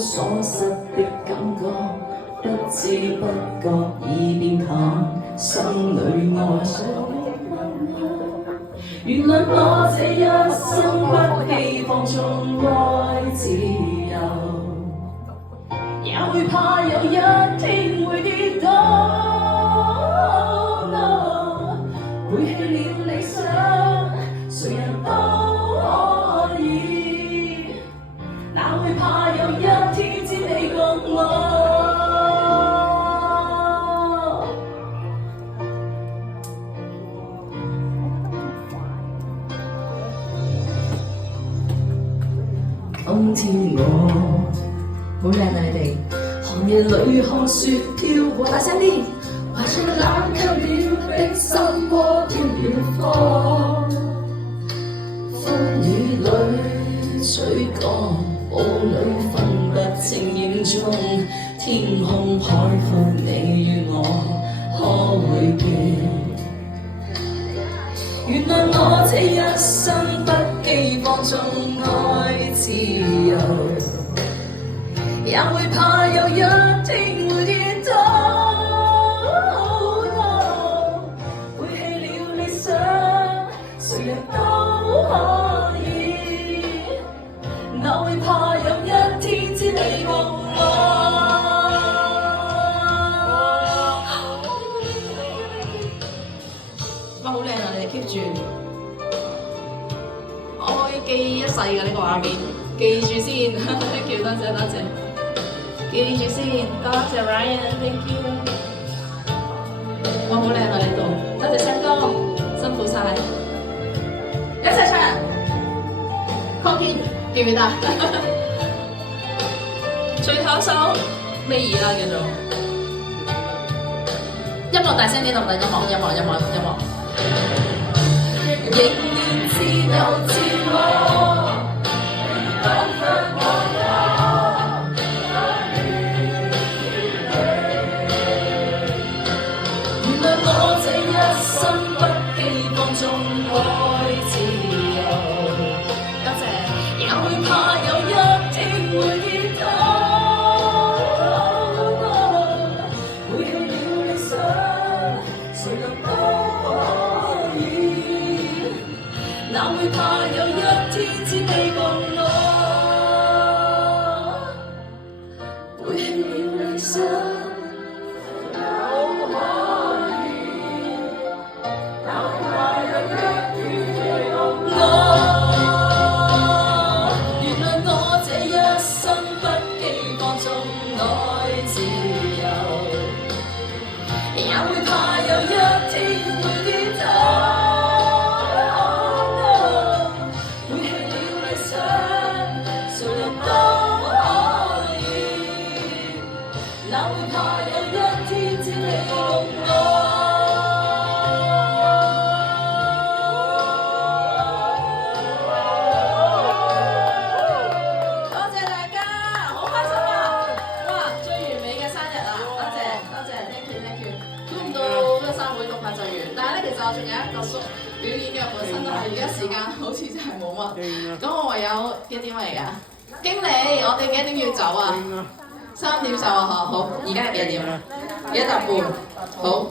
所失的感覺，不知不覺已變淡，心裏愛上原諒我這一生不羈放縱愛自由，也會怕有一天會跌倒。背棄了理想，誰人都可以，哪會怕有一天只你共我。冬天我好靚啊！你哋寒夜裏看雪飄過，大聲啲！懷着冷卻了的心窩飄遠方，風雨裏吹過，霧裏分不清影蹤，天空海闊你與我可會見？原諒我這一生不羈放縱愛自由，也會怕有一天會跌倒。背棄了理想，誰人都可以，哪會怕有一天只你共我。哇，好靚啊！你哋 keep 住，我可以記一世嘅呢個畫面，記住先。Thank you， 多謝多謝，記住先，多謝 Ryan，Thank you。哇，好靚啊！呢度，多謝新哥，辛苦晒，一齊唱。抗天記唔記得？最後一首尾二啦，叫做音樂大聲啲得唔得？音樂。仍然自由自我，不向往我，原諒我這一生不羈放縱愛自由，多謝，也會怕有一天會跌倒。背棄了理想，誰人都可以，哪會怕有一天只你共我？背棄了理想，都可以，哪會怕有一天只你共我？原諒我這一生不羈放縱愛自由，也會怕有一天會跌倒。哪會怕有一天只你共我？多謝大家，好開心啊！哇，最完美嘅生日啊！多謝 ，thank you， 估唔到一生會咁快就完。但係咧，其實我仲有一個show表演嘅，本身都係而家時間好似真係冇乜。咁我唯有幾點嚟㗎？經理，我哋幾點要走啊？3點走啊！好，而家係幾點啊？1:30。好。